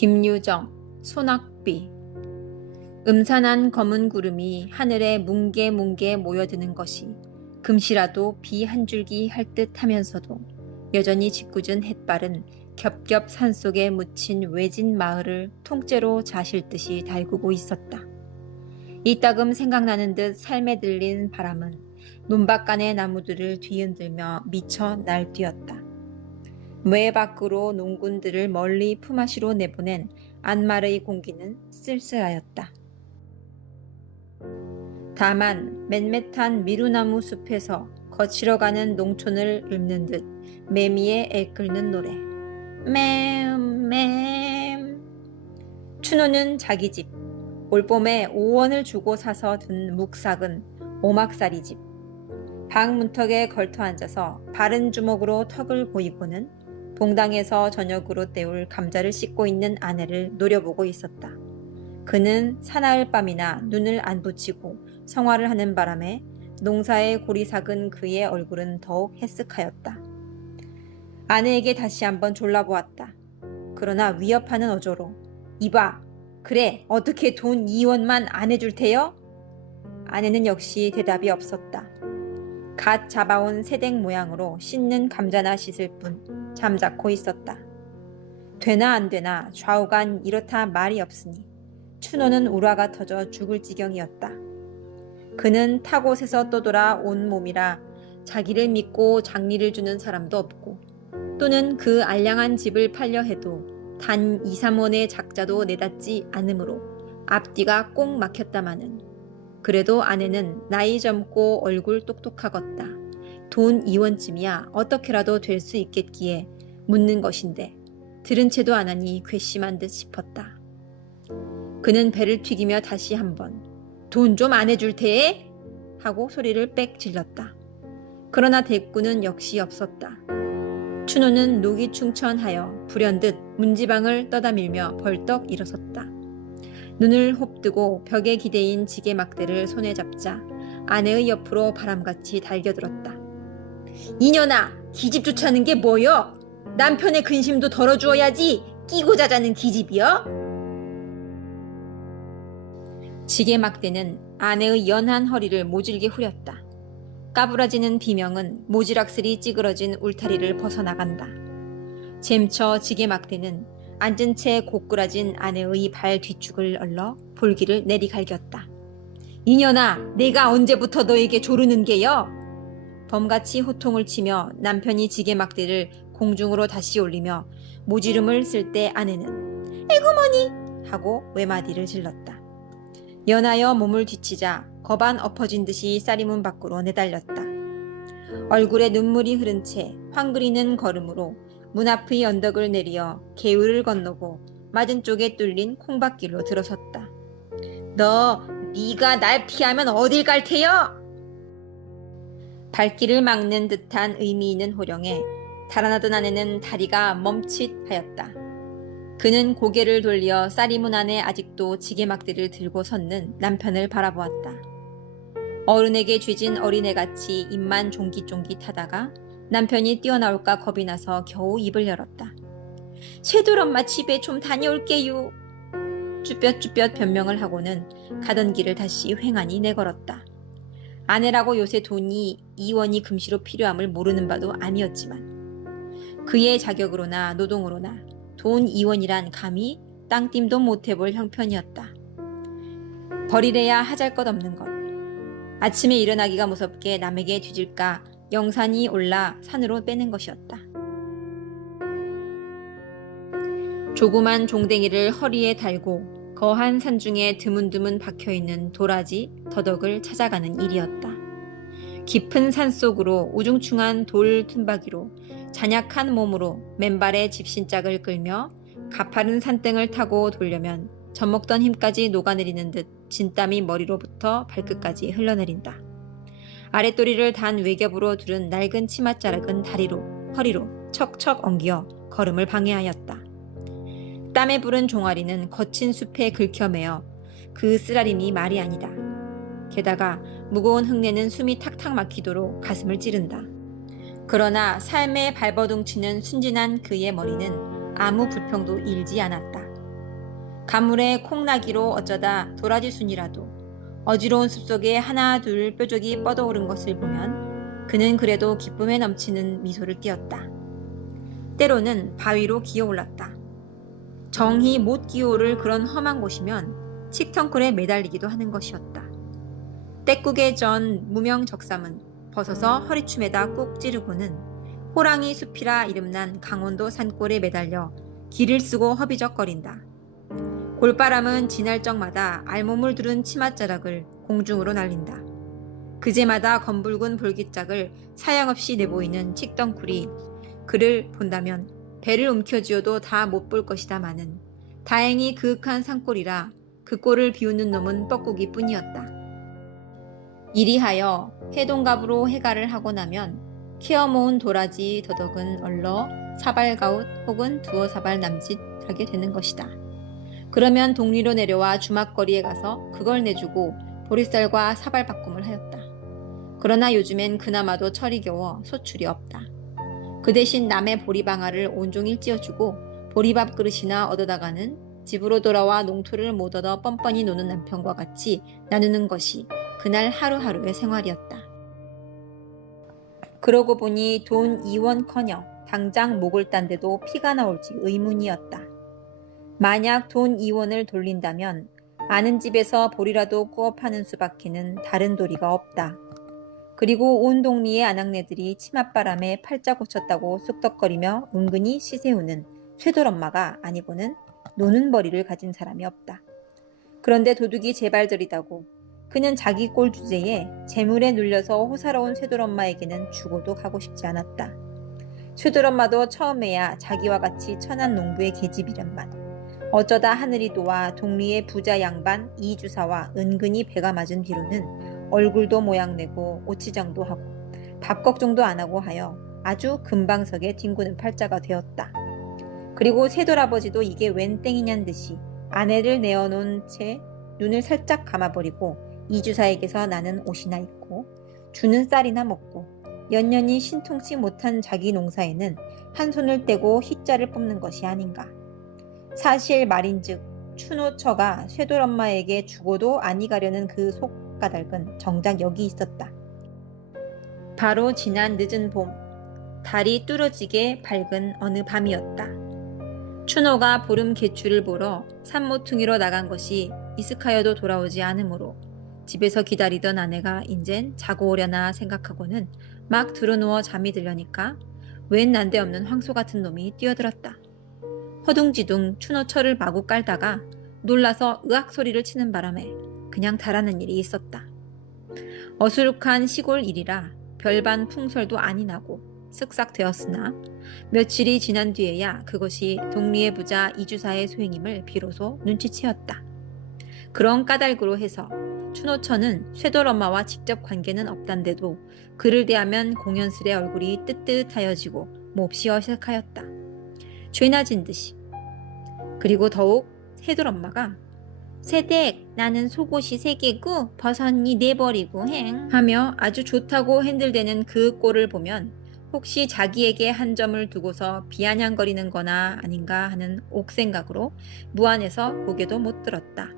김유정, 소낙비. 음산한 검은 구름이 하늘에 뭉게뭉게 모여드는 것이 금시라도 비 한 줄기 할 듯 하면서도 여전히 짓궂은 햇발은 겹겹 산속에 묻힌 외진 마을을 통째로 자실 듯이 달구고 있었다. 이따금 생각나는 듯 삶에 들린 바람은 논밭간의 나무들을 뒤흔들며 미쳐 날뛰었다. 매 밖으로 농군들을 멀리 품앗이로 내보낸 안말의 공기는 쓸쓸하였다. 다만 맷맷한 미루나무 숲에서 거칠어가는 농촌을 읊는 듯 매미의 애끓는 노래. 맴. 춘우는 자기 집, 올봄에 5원을 주고 사서 든 묵삭은 오막살이 집. 방 문턱에 걸터 앉아서 바른 주먹으로 턱을 보이고는 봉당에서 저녁으로 때울 감자를 씻고 있는 아내를 노려보고 있었다. 그는 사나흘 밤이나 눈을 안 붙이고 성화를 하는 바람에 농사에 골이 삭은 그의 얼굴은 더욱 해쓱하였다. 아내에게 다시 한번 졸라보았다. 그러나 위협하는 어조로 이봐, 그래, 어떻게 돈 2원만 안 해줄 테요? 아내는 역시 대답이 없었다. 갓 잡아온 새댁 모양으로 씻는 감자나 씻을 뿐 잠자코 있었다. 되나 안 되나 좌우간 이렇다 말이 없으니 춘호는 우라가 터져 죽을 지경이었다. 그는 타곳에서 떠돌아 온 몸이라 자기를 믿고 장리를 주는 사람도 없고 또는 그 알량한 집을 팔려 해도 단 2, 3원의 작자도 내닫지 않으므로 앞뒤가 꼭 막혔다마는 그래도 아내는 나이 젊고 얼굴 똑똑하겄다. 돈 2원쯤이야 어떻게라도 될 수 있겠기에 묻는 것인데 들은 채도 안 하니 괘씸한 듯 싶었다. 그는 배를 튀기며 다시 한번 돈 좀 안 해줄 테에? 하고 소리를 빽 질렀다. 그러나 대꾸는 역시 없었다. 춘호는 녹이 충천하여 불현듯 문지방을 떠다밀며 벌떡 일어섰다. 눈을 홉뜨고 벽에 기대인 지게 막대를 손에 잡자 아내의 옆으로 바람같이 달겨들었다. 이년아, 기집 쫓아는 게 뭐여? 남편의 근심도 덜어주어야지 끼고 자자는 기집이여? 지게 막대는 아내의 연한 허리를 모질게 후렸다. 까부라지는 비명은 모지락슬이 찌그러진 울타리를 벗어나간다. 잼쳐 지게 막대는 앉은 채 고꾸라진 아내의 발 뒤축을 얼러 볼기를 내리갈겼다. 이년아, 내가 언제부터 너에게 조르는 게여? 범같이 호통을 치며 남편이 지게 막대를 공중으로 다시 올리며 모지름을 쓸 때 아내는 에구머니! 하고 외마디를 질렀다. 연하여 몸을 뒤치자 거반 엎어진 듯이 쌀이문 밖으로 내달렸다. 얼굴에 눈물이 흐른 채 황그리는 걸음으로 문 앞의 언덕을 내리어 개울을 건너고 맞은 쪽에 뚫린 콩밭길로 들어섰다. 네가 날 피하면 어딜 갈 테여? 발길을 막는 듯한 의미 있는 호령에 달아나던 아내는 다리가 멈칫하였다. 그는 고개를 돌려 쌀이문 안에 아직도 지게막대를 들고 섰는 남편을 바라보았다. 어른에게 쥐진 어린애같이 입만 종깃종깃하다가 남편이 뛰어나올까 겁이 나서 겨우 입을 열었다. 쇠돌엄마 집에 좀 다녀올게요. 쭈뼛쭈뼛 변명을 하고는 가던 길을 다시 횡하니 내걸었다. 아내라고 요새 돈이 2원이 금시로 필요함을 모르는 바도 아니었지만 그의 자격으로나 노동으로나 돈 2원이란 감히 땅띵도 못해볼 형편이었다. 버리래야 하잘 것 없는 것. 아침에 일어나기가 무섭게 남에게 뒤질까 영산이 올라 산으로 빼는 것이었다. 조그만 종댕이를 허리에 달고 거한 산중에 드문드문 박혀있는 도라지, 더덕을 찾아가는 일이었다. 깊은 산속으로 우중충한 돌 틈바귀로 잔약한 몸으로 맨발에 집신짝을 끌며 가파른 산등을 타고 돌려면 젖먹던 힘까지 녹아내리는 듯 진땀이 머리로부터 발끝까지 흘러내린다. 아랫도리를 단 외겹으로 두른 낡은 치맛자락은 다리로, 허리로 척척 엉겨 걸음을 방해하였다. 땀에 부른 종아리는 거친 숲에 긁혀매어 그 쓰라림이 말이 아니다. 게다가 무거운 흙내는 숨이 탁탁 막히도록 가슴을 찌른다. 그러나 삶에 발버둥치는 순진한 그의 머리는 아무 불평도 일지 않았다. 가물에 콩나기로 어쩌다 도라지순이라도 어지러운 숲속에 하나 둘 뾰족이 뻗어오른 것을 보면 그는 그래도 기쁨에 넘치는 미소를 띄었다. 때로는 바위로 기어올랐다. 정히 못 기어오를 그런 험한 곳이면 칡덩굴에 매달리기도 하는 것이었다. 떼국에 전 무명적삼은 벗어서 허리춤에다 꾹 찌르고는 호랑이 숲이라 이름난 강원도 산골에 매달려 길을 쓰고 허비적거린다. 골바람은 지날 적마다 알몸을 두른 치맛자락을 공중으로 날린다. 그제마다 검붉은 볼깃짝을 사양없이 내보이는 칡덩굴이 그를 본다면 배를 움켜쥐어도 다 못 볼 것이다마는 다행히 그윽한 산골이라 그 꼴을 비웃는 놈은 뻐꾸기 뿐이었다. 이리하여 해동갑으로 해가를 하고 나면 캐어 모은 도라지 더덕은 얼러 사발가웃 혹은 두어 사발 남짓 하게 되는 것이다. 그러면 동리로 내려와 주막거리에 가서 그걸 내주고 보리쌀과 사발 바꿈을 하였다. 그러나 요즘엔 그나마도 철이 겨워 소출이 없다. 그 대신 남의 보리방아를 온종일 찧어주고 보리밥 그릇이나 얻어다가는 집으로 돌아와 농토를 못 얻어 뻔뻔히 노는 남편과 같이 나누는 것이 그날 하루하루의 생활이었다. 그러고 보니 돈 2원커녕 당장 목을 딴 데도 피가 나올지 의문이었다. 만약 돈 2원을 돌린다면 아는 집에서 보리라도 구워 파는 수밖에는 다른 도리가 없다. 그리고 온 동리의 아낙네들이 치맛바람에 팔자 고쳤다고 쑥덕거리며 은근히 시세우는 쇠돌엄마가 아니고는 노는 벌이를 가진 사람이 없다. 그런데 도둑이 제발저리다고 그는 자기 꼴 주제에 재물에 눌려서 호사로운 쇠돌엄마에게는 죽어도 가고 싶지 않았다. 쇠돌엄마도 처음에야 자기와 같이 천한 농부의 계집이련만 어쩌다 하늘이 도와 동리의 부자 양반 이주사와 은근히 배가 맞은 뒤로는 얼굴도 모양내고 오치장도 하고 밥 걱정도 안 하고 하여 아주 금방석에 뒹구는 팔자가 되었다. 그리고 새돌아버지도 이게 웬 땡이냔 듯이 아내를 내어놓은 채 눈을 살짝 감아버리고 이주사에게서 나는 옷이나 입고 주는 쌀이나 먹고 연년이 신통치 못한 자기 농사에는 한 손을 떼고 희자를 뽑는 것이 아닌가. 사실 말인즉 추노처가 쇠돌엄마에게 죽어도 아니 가려는 그 속가닥은 정작 여기 있었다. 바로 지난 늦은 봄, 달이 뚫어지게 밝은 어느 밤이었다. 추노가 보름 개추를 보러 산모퉁이로 나간 것이 이슥하여도 돌아오지 않으므로 집에서 기다리던 아내가 인젠 자고 오려나 생각하고는 막 들어누워 잠이 들려니까 웬 난데없는 황소 같은 놈이 뛰어들었다. 허둥지둥 추노철을 마구 깔다가 놀라서 으악 소리를 치는 바람에 그냥 달아난 일이 있었다. 어수룩한 시골 일이라 별반 풍설도 아니 나고 쓱싹 되었으나 며칠이 지난 뒤에야 그것이 동리의 부자 이주사의 소행임을 비로소 눈치채었다. 그런 까닭으로 해서 추노처는 쇠돌엄마와 직접 관계는 없단데도 그를 대하면 공연스레 얼굴이 뜨뜻하여지고 몹시 어색하였다. 죄나 진 듯이. 그리고 더욱 새돌엄마가 새댁 나는 속옷이 3개고 버섯니 내버리고 행 하며 아주 좋다고 핸들대는 그 꼴을 보면 혹시 자기에게 한 점을 두고서 비아냥거리는 거나 아닌가 하는 옥생각으로 무안해서 고개도 못 들었다.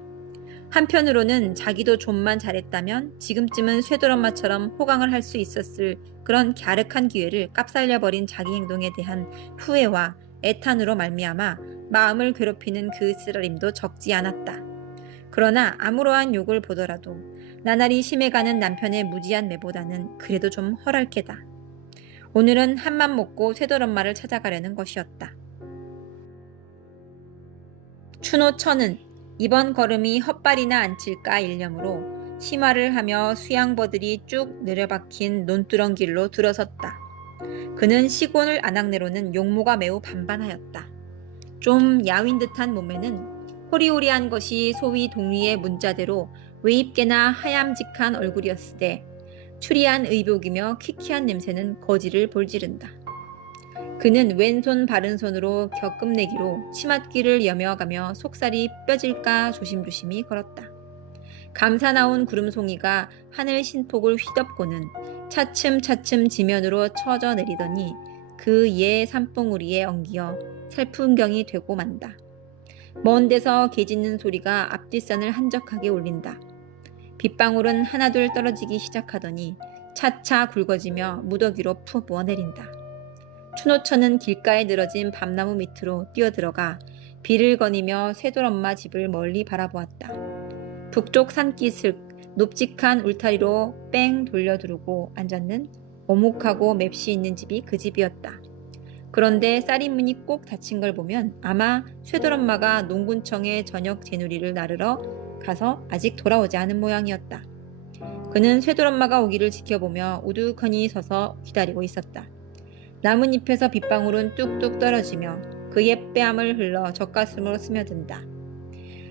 한편으로는 자기도 좀만 잘했다면 지금쯤은 쇠돌엄마처럼 호강을 할 수 있었을 그런 갸륵한 기회를 깝살려버린 자기 행동에 대한 후회와 애탄으로 말미암아 마음을 괴롭히는 그 쓰라림도 적지 않았다. 그러나 아무러한 욕을 보더라도 나날이 심해가는 남편의 무지한 매보다는 그래도 좀 허랄게다. 오늘은 한맘 먹고 쇠돌엄마를 찾아가려는 것이었다. 추노처는 이번 걸음이 헛발이나 안 칠까 일념으로 심화를 하며 수양버들이 쭉 내려박힌 논두렁 길로 들어섰다. 그는 시골 아낙네로는 용모가 매우 반반하였다. 좀 야윈 듯한 몸에는 호리호리한 것이 소위 동리의 문자대로 외입게나 하얌직한 얼굴이었으되 추리한 의복이며 퀴퀴한 냄새는 거지를 볼지른다. 그는 왼손 바른손으로 격금내기로 치맛귀를 여며가며 속살이 뼈질까 조심조심히 걸었다. 감사 나온 구름송이가 하늘 신폭을 휘덮고는 차츰차츰 지면으로 처져 내리더니 그 옛 산봉우리에 엉기어 살풍경이 되고 만다. 먼 데서 개 짖는 소리가 앞뒷산을 한적하게 울린다. 빗방울은 하나둘 떨어지기 시작하더니 차차 굵어지며 무더기로 푹 부어내린다. 춘호천은 길가에 늘어진 밤나무 밑으로 뛰어들어가 비를 거니며 쇠돌엄마 집을 멀리 바라보았다. 북쪽 산기슭 높직한 울타리로 뺑 돌려두르고 앉았는 오목하고 맵시 있는 집이 그 집이었다. 그런데 쌀이문이 꼭 닫힌 걸 보면 아마 쇠돌엄마가 농군청에 저녁 제누리를 나르러 가서 아직 돌아오지 않은 모양이었다. 그는 쇠돌엄마가 오기를 지켜보며 우두커니 서서 기다리고 있었다. 나뭇잎에서 빗방울은 뚝뚝 떨어지며 그의 뺨을 흘러 젖가슴으로 스며든다.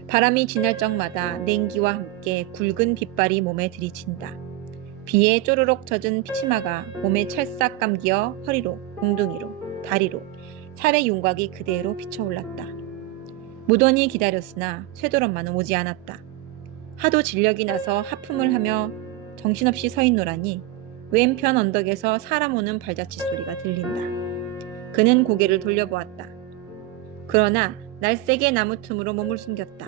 바람이 지날 적마다 냉기와 함께 굵은 빗발이 몸에 들이친다. 비에 쪼르륵 젖은 치마가 몸에 찰싹 감기어 허리로, 웅둥이로, 다리로 살의 윤곽이 그대로 비쳐올랐다. 무던히 기다렸으나 쇠돌엄마는 오지 않았다. 하도 진력이 나서 하품을 하며 정신없이 서 있노라니 왼편 언덕에서 사람 오는 발자취 소리가 들린다. 그는 고개를 돌려보았다. 그러나 날쌔게 나무 틈으로 몸을 숨겼다.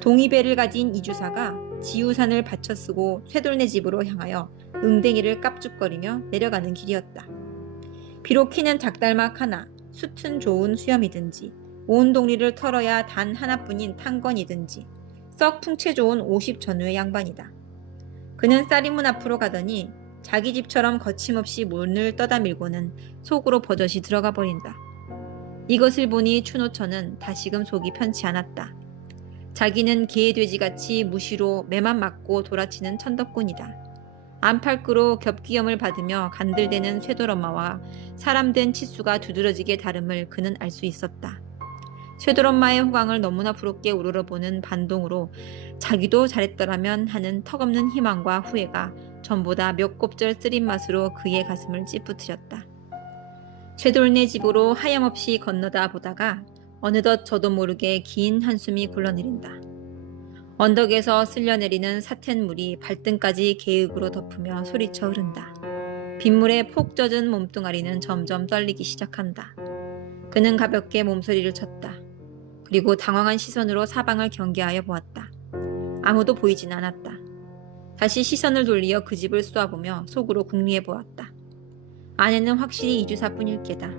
동이배를 가진 이주사가 지우산을 받쳐 쓰고 쇠돌네 집으로 향하여 응댕이를 깝죽거리며 내려가는 길이었다. 비록 키는 닭달막 하나, 숱은 좋은 수염이든지 온 동리를 털어야 단 하나뿐인 탄건이든지 썩 풍채 좋은 50 전후의 양반이다. 그는 쌀이문 앞으로 가더니 자기 집처럼 거침없이 문을 떠다밀고는 속으로 버젓이 들어가 버린다. 이것을 보니 춘호천은 다시금 속이 편치 않았다. 자기는 개돼지같이 무시로 매만 맞고 돌아치는 천덕꾼이다. 안팎으로 겹기염을 받으며 간들대는 쇠돌엄마와 사람된 치수가 두드러지게 다름을 그는 알 수 있었다. 쇠돌엄마의 호강을 너무나 부럽게 우러러보는 반동으로 자기도 잘했더라면 하는 턱없는 희망과 후회가 전보다 몇 곱절 쓰린 맛으로 그의 가슴을 찌푸트렸다. 쇠돌네 집으로 하염없이 건너다 보다가 어느덧 저도 모르게 긴 한숨이 굴러내린다. 언덕에서 쓸려내리는 삿햇물이 발등까지 계흙으로 덮으며 소리쳐 흐른다. 빗물에 폭 젖은 몸뚱아리는 점점 떨리기 시작한다. 그는 가볍게 몸소리를 쳤다. 그리고 당황한 시선으로 사방을 경계하여 보았다. 아무도 보이진 않았다. 다시 시선을 돌리어 그 집을 쏘아보며 속으로 궁리해 보았다. 안에는 확실히 이주사뿐일 게다.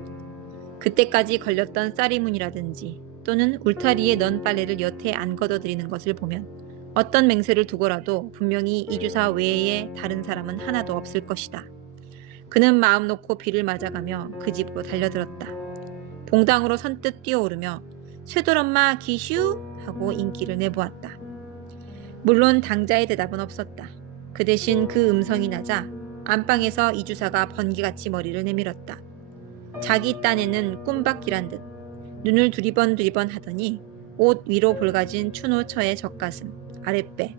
그때까지 걸렸던 쌀이문이라든지 또는 울타리에 넌 빨래를 여태 안 걷어들이는 것을 보면 어떤 맹세를 두고라도 분명히 이주사 외에 다른 사람은 하나도 없을 것이다. 그는 마음 놓고 비를 맞아가며 그 집으로 달려들었다. 봉당으로 선뜻 뛰어오르며 쇠돌엄마 기슈 하고 인기를 내보았다. 물론 당자의 대답은 없었다. 그 대신 그 음성이 나자 안방에서 이주사가 번개같이 머리를 내밀었다. 자기 딴에는 꿈밖이란 듯 눈을 두리번 하더니 옷 위로 볼가진 춘호처의 젖가슴, 아랫배,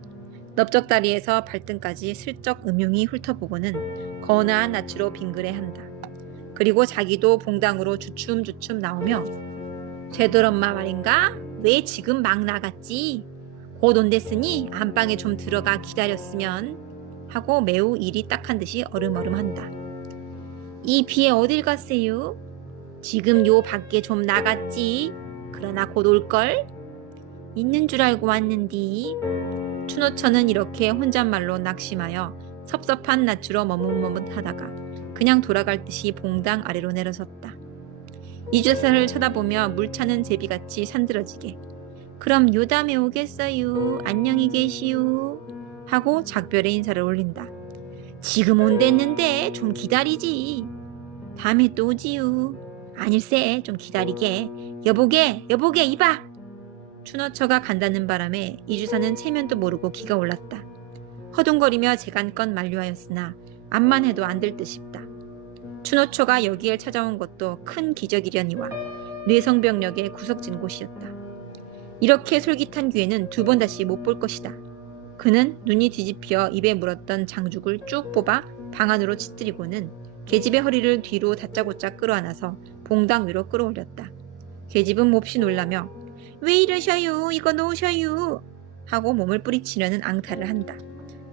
넓적다리에서 발등까지 슬쩍 음흉히 훑어보고는 거나한 낯으로 빙그레한다. 그리고 자기도 봉당으로 주춤주춤 나오며 쇠돌엄마 말인가? 왜 지금 막 나갔지? 곧 온댔으니 안방에 좀 들어가 기다렸으면 하고 매우 일이 딱한 듯이 얼음얼음한다. 이 비에 어딜 갔어요? 지금 요 밖에 좀 나갔지. 그러나 곧 올걸? 있는 줄 알고 왔는디. 춘호천은 이렇게 혼잣말로 낙심하여 섭섭한 낯으로 머뭇머뭇하다가 그냥 돌아갈 듯이 봉당 아래로 내려섰다. 이주사를 쳐다보며 물차는 제비같이 산들어지게 그럼 요담에 오겠어요. 안녕히 계시오. 하고 작별의 인사를 올린다. 지금 온댔는데 좀 기다리지. 다음에 또 오지요. 아닐세 좀 기다리게. 여보게 이봐. 춘호처가 간다는 바람에 이주사는 체면도 모르고 기가 올랐다. 허둥거리며 재간껏 만류하였으나 암만 해도 안 될 듯 싶다. 춘호처가 여기에 찾아온 것도 큰 기적이려니와 뇌성병력의 구석진 곳이었다. 이렇게 솔깃한 기회는 두 번 다시 못 볼 것이다. 그는 눈이 뒤집혀 입에 물었던 장죽을 쭉 뽑아 방 안으로 치뜨리고는 계집의 허리를 뒤로 다짜고짜 끌어안아서 봉당 위로 끌어올렸다. 계집은 몹시 놀라며 왜 이러셔요? 이거 놓으셔요. 하고 몸을 뿌리치려는 앙탈을 한다.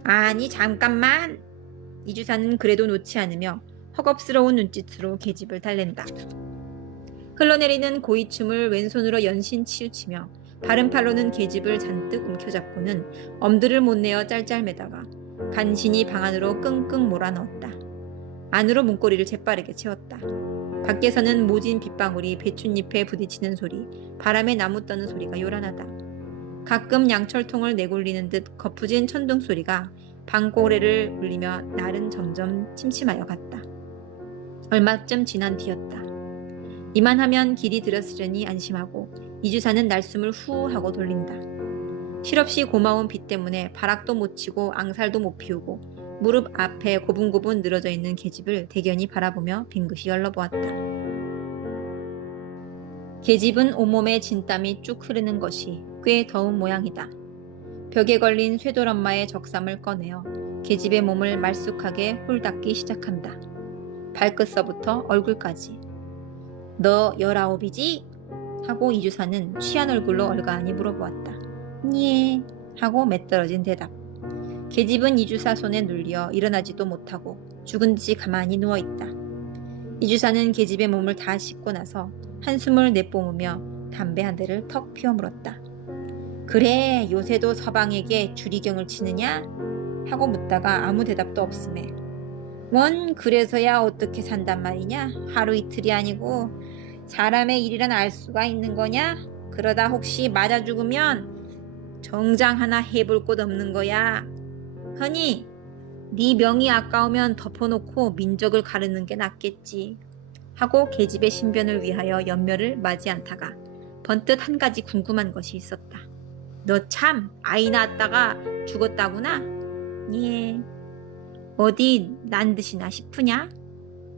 아니 잠깐만. 이주사는 그래도 놓지 않으며 허겁스러운 눈짓으로 계집을 달랜다. 흘러내리는 고이춤을 왼손으로 연신 치우치며 다른 팔로는 계집을 잔뜩 움켜잡고는 엄두를 못 내어 짤짤매다가 간신히 방 안으로 끙끙 몰아넣었다. 안으로 문고리를 재빠르게 채웠다. 밖에서는 모진 빗방울이 배춧잎에 부딪히는 소리, 바람에 나무 떠는 소리가 요란하다. 가끔 양철통을 내굴리는 듯 거푸진 천둥 소리가 방고래를 울리며 날은 점점 침침하여 갔다. 얼마쯤 지난 뒤였다. 이만하면 길이 들었으려니 안심하고 이주사는 날숨을 후 하고 돌린다. 실없이 고마운 비 때문에 바락도 못 치고 앙살도 못 피우고 무릎 앞에 고분고분 늘어져 있는 계집을 대견히 바라보며 빙긋이 열러보았다. 계집은 온몸에 진땀이 쭉 흐르는 것이 꽤 더운 모양이다. 벽에 걸린 쇠돌엄마의 적삼을 꺼내어 계집의 몸을 말쑥하게 홀닦기 시작한다. 발끝서부터 얼굴까지. 너 19이지? 하고 이주사는 취한 얼굴로 얼가안히 물어보았다. 예 하고 매떨어진 대답. 계집은 이주사 손에 눌려 일어나지도 못하고 죽은 듯이 가만히 누워있다. 이주사는 계집의 몸을 다 씻고 나서 한숨을 내뿜으며 담배 한 대를 턱 피워 물었다. 그래 요새도 서방에게 주리경을 치느냐? 하고 묻다가 아무 대답도 없음에 뭔 그래서야 어떻게 산단 말이냐? 하루 이틀이 아니고 사람의 일이란 알 수가 있는 거냐? 그러다 혹시 맞아 죽으면 정장 하나 해볼 곳 없는 거야. 허니 네 명이 아까우면 덮어놓고 민족을 가르는 게 낫겠지. 하고 계집의 신변을 위하여 연멸을 맞이 않다가 번뜩 한 가지 궁금한 것이 있었다. 너 참 아이 낳았다가 죽었다구나? 예. 어디 난 듯이나 싶으냐?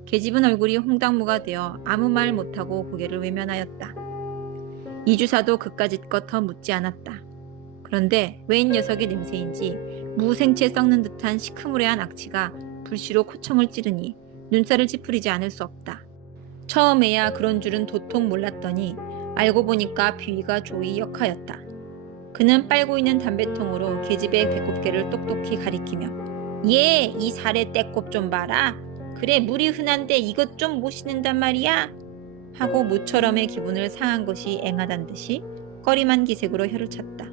계집은 얼굴이 홍당무가 되어 아무 말 못하고 고개를 외면하였다. 이주사도 그까짓것 더 묻지 않았다. 그런데 웬 녀석의 냄새인지 무생채 썩는 듯한 시커무레한 악취가 불시로 코청을 찌르니 눈살을 찌푸리지 않을 수 없다. 처음에야 그런 줄은 도통 몰랐더니 알고 보니까 비위가 조이 역하였다. 그는 빨고 있는 담배통으로 계집의 배꼽깨를 똑똑히 가리키며 예, 이 살의 떼꼽 좀 봐라. 그래 물이 흔한데 이것 좀 못 씻는단 말이야. 하고 모처럼의 기분을 상한 것이 앵하단 듯이 꺼림한 기색으로 혀를 찼다.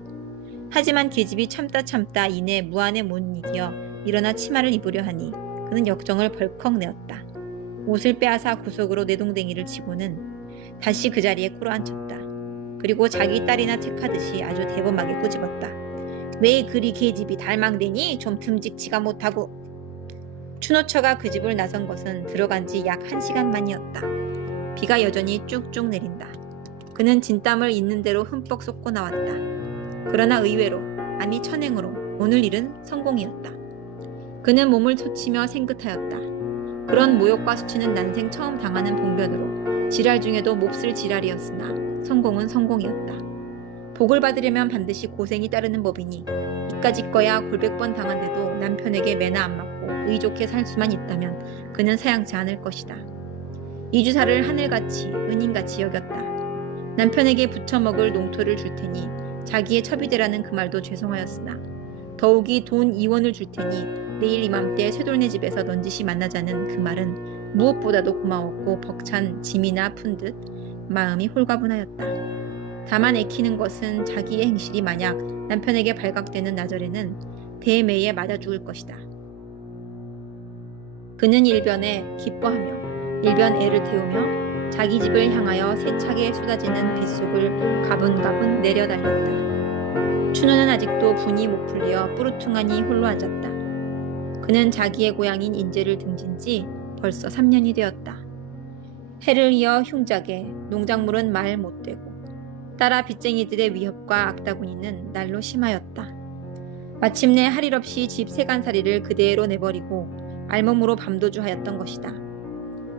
하지만 계집이 참다 이내 무안에 못 이겨 일어나 치마를 입으려 하니 그는 역정을 벌컥 내었다. 옷을 빼앗아 구석으로 내동댕이를 치고는 다시 그 자리에 꿇어앉혔다. 그리고 자기 딸이나 택하듯이 아주 대범하게 꾸집었다. 왜 그리 계집이 달망대니? 좀 듬직치가 못하고. 추노처가 그 집을 나선 것은 들어간 지 약 1시간 만이었다. 비가 여전히 쭉쭉 내린다. 그는 진땀을 있는 대로 흠뻑 쏟고 나왔다. 그러나 의외로 아니 천행으로 오늘 일은 성공이었다. 그는 몸을 초치며 생긋하였다. 그런 모욕과 수치는 난생 처음 당하는 봉변으로 지랄 중에도 몹쓸 지랄이었으나 성공은 성공이었다. 복을 받으려면 반드시 고생이 따르는 법이니 이까짓 거야 골백번 당한데도 남편에게 매나 안 맞고 의좋게 살 수만 있다면 그는 사양치 않을 것이다. 이주사를 하늘같이 은인같이 여겼다. 남편에게 부쳐먹을 농토를 줄 테니 자기의 첩이되라는 그 말도 죄송하였으나 더욱이 돈 2원을 줄 테니 내일 이맘때 쇠돌네 집에서 넌지시 만나자는 그 말은 무엇보다도 고마웠고 벅찬 짐이나 푼 듯 마음이 홀가분하였다. 다만 애키는 것은 자기의 행실이 만약 남편에게 발각되는 나절에는 대매에 맞아 죽을 것이다. 그는 일변에 기뻐하며 일변 애를 태우며 자기 집을 향하여 세차게 쏟아지는 빗속을 가분가분 내려달렸다. 춘우는 아직도 분이 못 풀려 뿌르퉁하니 홀로 앉았다. 그는 자기의 고향인 인제를 등진 지 벌써 3년이 되었다. 해를 이어 흉작에 농작물은 말 못되고 따라 빚쟁이들의 위협과 악다구니는 날로 심하였다. 마침내 할 일 없이 집 세간살이를 그대로 내버리고 알몸으로 밤도주하였던 것이다.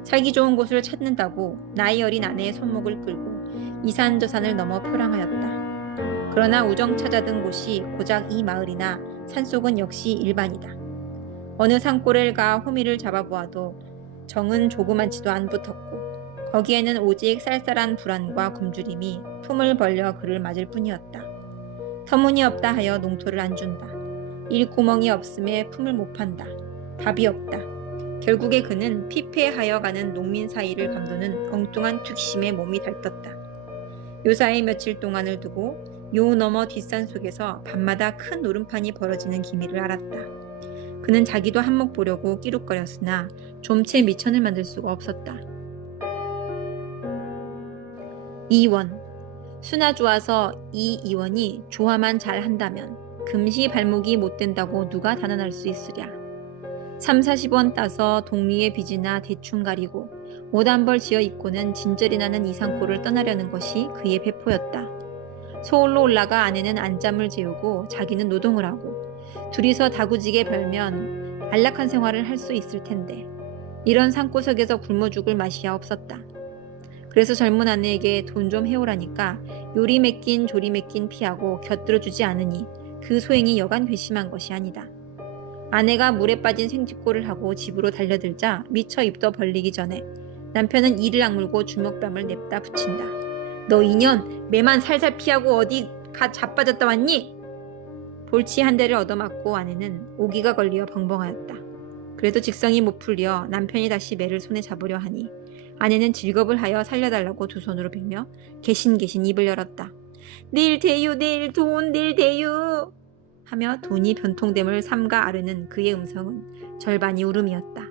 살기 좋은 곳을 찾는다고 나이 어린 아내의 손목을 끌고 이산저산을 넘어 표랑하였다. 그러나 우정 찾아든 곳이 고작 이 마을이나 산속은 역시 일반이다. 어느 산골을 가 호미를 잡아보아도 정은 조그만치도 안 붙었고 거기에는 오직 쌀쌀한 불안과 굶주림이 품을 벌려 그를 맞을 뿐이었다. 터무니없다 하여 농토를 안 준다. 일구멍이 없음에 품을 못 판다. 밥이 없다. 결국에 그는 피폐하여 가는 농민 사이를 감도는 엉뚱한 툭심에 몸이 달떴다. 요사이 며칠 동안을 두고 요 너머 뒷산 속에서 밤마다 큰 노름판이 벌어지는 기미를 알았다. 그는 자기도 한몫 보려고 끼룩거렸으나 좀채 미천을 만들 수가 없었다. 이원. 수나 좋아서 이 이원이 조화만 잘 한다면 금시 발목이 못 된다고 누가 단언할 수 있으랴. 30-40원 따서 동리의 빚이나 대충 가리고 옷 한 벌 지어 입고는 진절이 나는 이상코를 떠나려는 것이 그의 배포였다. 서울로 올라가 아내는 안잠을 재우고 자기는 노동을 하고 둘이서 다구지게 벌면 안락한 생활을 할 수 있을 텐데 이런 산고석에서 굶어 죽을 맛이야 없었다. 그래서 젊은 아내에게 돈 좀 해오라니까 요리 맡긴 조리 맡긴 피하고 곁들여주지 않으니 그 소행이 여간 괘씸한 것이 아니다. 아내가 물에 빠진 생쥐꼴을 하고 집으로 달려들자 미처 입도 벌리기 전에 남편은 이를 악물고 주먹뺨을 냅다 붙인다. 너 인연 매만 살살 피하고 어디 가 자빠졌다 왔니? 볼치 한 대를 얻어맞고 아내는 오기가 걸리어 벙벙하였다. 그래도 직성이 못 풀려 남편이 다시 매를 손에 잡으려 하니 아내는 질겁을 하여 살려달라고 두 손으로 빌며 개신개신 입을 열었다. 내일 대유 내일 돈 내일 대유 하며 돈이 변통됨을 삼가 아르는 그의 음성은 절반이 울음이었다.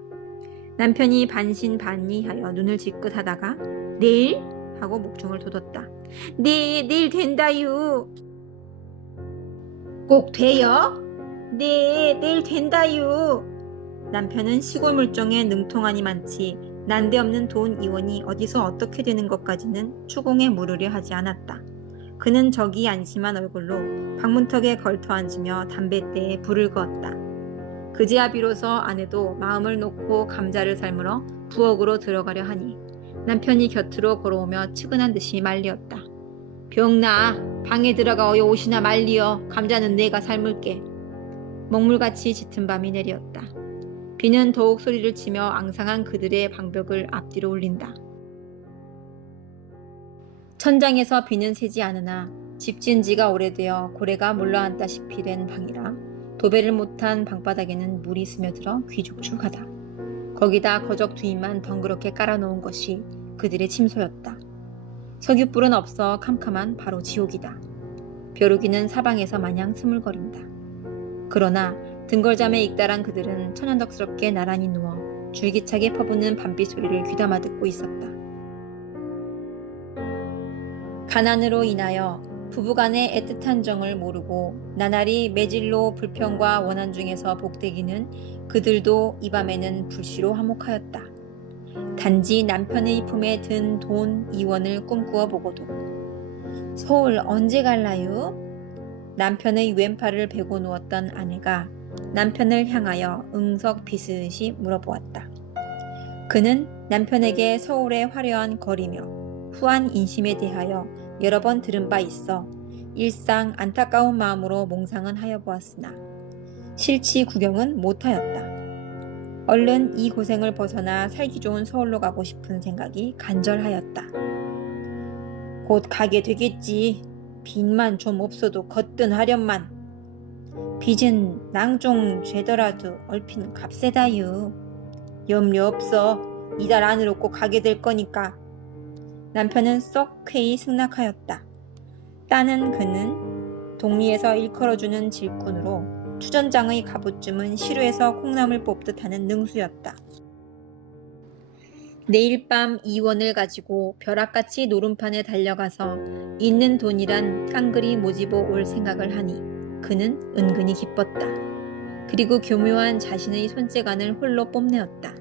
남편이 반신반의하여 눈을 지긋하다가 내일? 하고 목중을 돋았다. 네 내일 된다유. 꼭 돼요? 네 내일 된다유. 남편은 시골 물정에 능통하니 많지 난데없는 돈 이원이 어디서 어떻게 되는 것까지는 추궁에 물으려 하지 않았다. 그는 저기 안심한 얼굴로 방문턱에 걸터 앉으며 담뱃대에 불을 그었다. 그제야 비로소 아내도 마음을 놓고 감자를 삶으러 부엌으로 들어가려 하니 남편이 곁으로 걸어오며 측은한 듯이 말리었다. 병나 방에 들어가 어여 옷이나 말리어 감자는 내가 삶을게. 먹물같이 짙은 밤이 내렸다. 비는 더욱 소리를 치며 앙상한 그들의 방벽을 앞뒤로 울린다. 천장에서 비는 새지 않으나 집 지은 지가 오래되어 고래가 물러앉다시피 된 방이라 도배를 못한 방바닥에는 물이 스며들어 귀죽죽하다. 거기다 거적 두인만 덩그렇게 깔아놓은 것이 그들의 침소였다. 석유불은 없어 캄캄한 바로 지옥이다. 벼루기는 사방에서 마냥 스물거린다. 그러나 등걸잠에 익달한 그들은 천연덕스럽게 나란히 누워 줄기차게 퍼붓는 밤비 소리를 귀담아 듣고 있었다. 가난으로 인하여 부부간의 애틋한 정을 모르고 나날이 매질로 불평과 원한 중에서 복대기는 그들도 이 밤에는 불시로 화목하였다. 단지 남편의 품에 든 돈 2원을 꿈꾸어 보고도 서울 언제 갈라요? 남편의 왼팔을 베고 누웠던 아내가 남편을 향하여 응석 비슷이 물어보았다. 그는 남편에게 서울의 화려한 거리며 후한 인심에 대하여 여러 번 들은 바 있어 일상 안타까운 마음으로 몽상은 하여 보았으나 실치 구경은 못하였다. 얼른 이 고생을 벗어나 살기 좋은 서울로 가고 싶은 생각이 간절하였다. 곧 가게 되겠지. 빚만 좀 없어도 거뜬하련만. 빚은 낭종 죄더라도 얼핀 값세다유. 염려 없어. 이달 안으로 꼭 가게 될 거니까. 남편은 썩 쾌히 승낙하였다. 따는 그는 동리에서 일컬어주는 질꾼으로 투전장의 갑옷쯤은 시루에서 콩나물 뽑듯 하는 능수였다. 내일 밤 2원을 가지고 벼락같이 노름판에 달려가서 있는 돈이란 깡그리 모집어 올 생각을 하니 그는 은근히 기뻤다. 그리고 교묘한 자신의 손재간을 홀로 뽐내었다.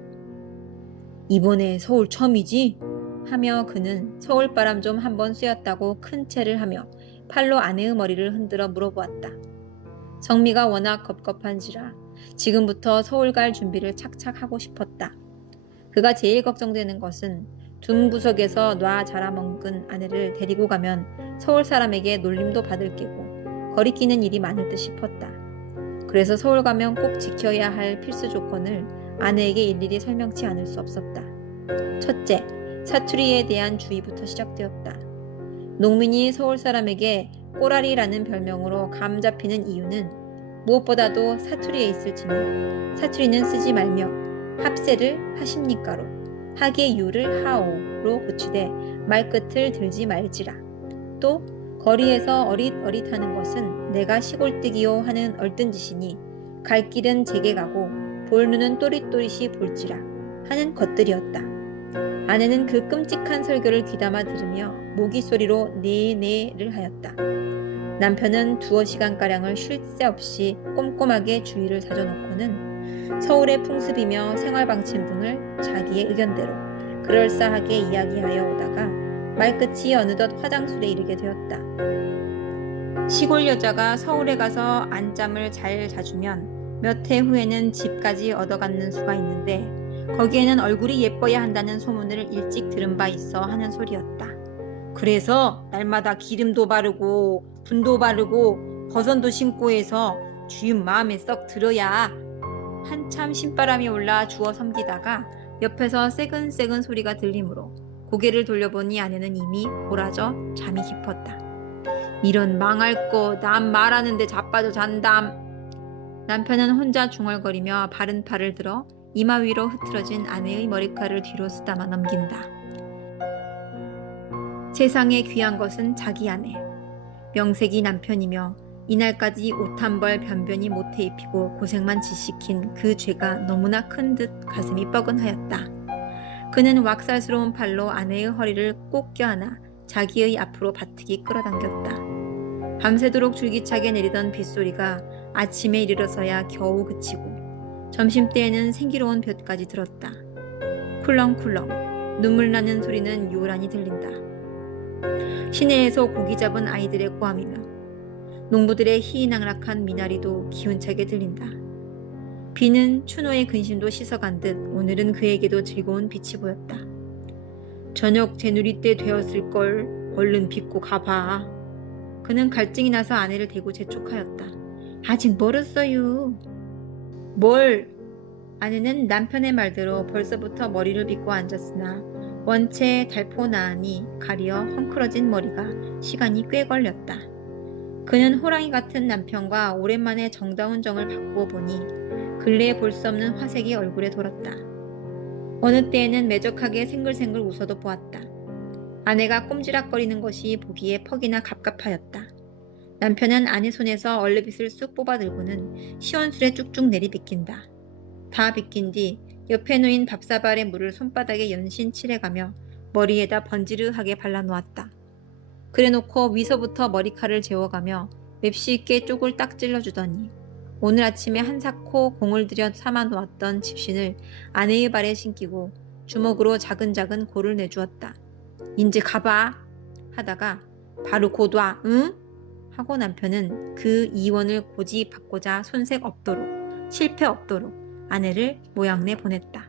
이번에 서울 처음이지? 하며 그는 서울바람 좀 한번 쐬었다고 큰 채를 하며 팔로 아내의 머리를 흔들어 물어보았다. 성미가 워낙 겁겁한지라 지금부터 서울 갈 준비를 착착 하고 싶었다. 그가 제일 걱정되는 것은 둔 구석에서 놔 자라먹은 아내를 데리고 가면 서울 사람에게 놀림도 받을 게고 거리끼는 일이 많을 듯 싶었다. 그래서 서울 가면 꼭 지켜야 할 필수 조건을 아내에게 일일이 설명치 않을 수 없었다. 첫째, 사투리에 대한 주의부터 시작되었다. 농민이 서울 사람에게 꼬라리라는 별명으로 감 잡히는 이유는 무엇보다도 사투리에 있을지니 사투리는 쓰지 말며 합세를 하십니까로 하게 유를 하오로 고치되 말끝을 들지 말지라. 또 거리에서 어릿어릿하는 것은 내가 시골뜨기요 하는 얼뜬짓이니 갈 길은 제게 가고 볼 눈은 또릿또릿이 볼지라 하는 것들이었다. 아내는 그 끔찍한 설교를 귀담아 들으며 모기 소리로 네네를 하였다. 남편은 2시간가량을 쉴 새 없이 꼼꼼하게 주의를 다져놓고는 서울의 풍습이며 생활방침 등을 자기의 의견대로 그럴싸하게 이야기하여 오다가 말끝이 어느덧 화장술에 이르게 되었다. 시골 여자가 서울에 가서 안잠을 잘 자주면 몇 해 후에는 집까지 얻어갖는 수가 있는데 거기에는 얼굴이 예뻐야 한다는 소문을 일찍 들은 바 있어 하는 소리였다. 그래서 날마다 기름도 바르고 분도 바르고 버선도 신고 해서 주인 마음에 썩 들어야. 한참 신바람이 올라 주워 섬기다가 옆에서 새근새근 소리가 들리므로 고개를 돌려보니 아내는 이미 오라져 잠이 깊었다. 이런 망할 거 남 말하는데 자빠져 잔담. 남편은 혼자 중얼거리며 바른 팔을 들어 이마 위로 흐트러진 아내의 머리카락을 뒤로 쓰다마 넘긴다. 세상에 귀한 것은 자기 아내, 명색이 남편이며 이날까지 옷 한 벌 변변히 못해 입히고 고생만 지시킨 그 죄가 너무나 큰 듯 가슴이 뻐근하였다. 그는 왁살스러운 팔로 아내의 허리를 꼭 껴안아 자기의 앞으로 바트기 끌어당겼다. 밤새도록 줄기차게 내리던 빗소리가 아침에 이르러서야 겨우 그치고 점심때에는 생기로운 볕까지 들었다. 쿨렁쿨렁 눈물 나는 소리는 요란히 들린다. 시내에서 고기 잡은 아이들의 고함이며 농부들의 희희낙락한 미나리도 기운차게 들린다. 비는 추노의 근심도 씻어간 듯 오늘은 그에게도 즐거운 빛이 보였다. 저녁 제누리 때 되었을걸. 얼른 빚고 가봐. 그는 갈증이 나서 아내를 대고 재촉하였다. 아직 멀었어요. 뭘? 아내는 남편의 말대로 벌써부터 머리를 빗고 앉았으나 원체 달포나하니 가리어 헝클어진 머리가 시간이 꽤 걸렸다. 그는 호랑이 같은 남편과 오랜만에 정다운 정을 바꾸어 보니 근래에 볼 수 없는 화색이 얼굴에 돌았다. 어느 때에는 매적하게 생글생글 웃어도 보았다. 아내가 꼼지락거리는 것이 보기에 퍽이나 갑갑하였다. 남편은 아내 손에서 얼레빗을 쑥 뽑아들고는 시원술에 쭉쭉 내리비낀다. 다 비낀 뒤 옆에 놓인 밥사발의 물을 손바닥에 연신 칠해가며 머리에다 번지르하게 발라놓았다. 그래놓고 위서부터 머리칼을 재워가며 맵시 있게 쪽을 딱 찔러주더니 오늘 아침에 한사코 공을 들여 삼아놓았던 집신을 아내의 발에 신기고 주먹으로 자근자근 골을 내주었다. 인제 가봐 하다가 바로 곧와 응? 하고 남편은 그 이원을 고지 받고자 손색 없도록 실패 없도록 아내를 모양내 보냈다.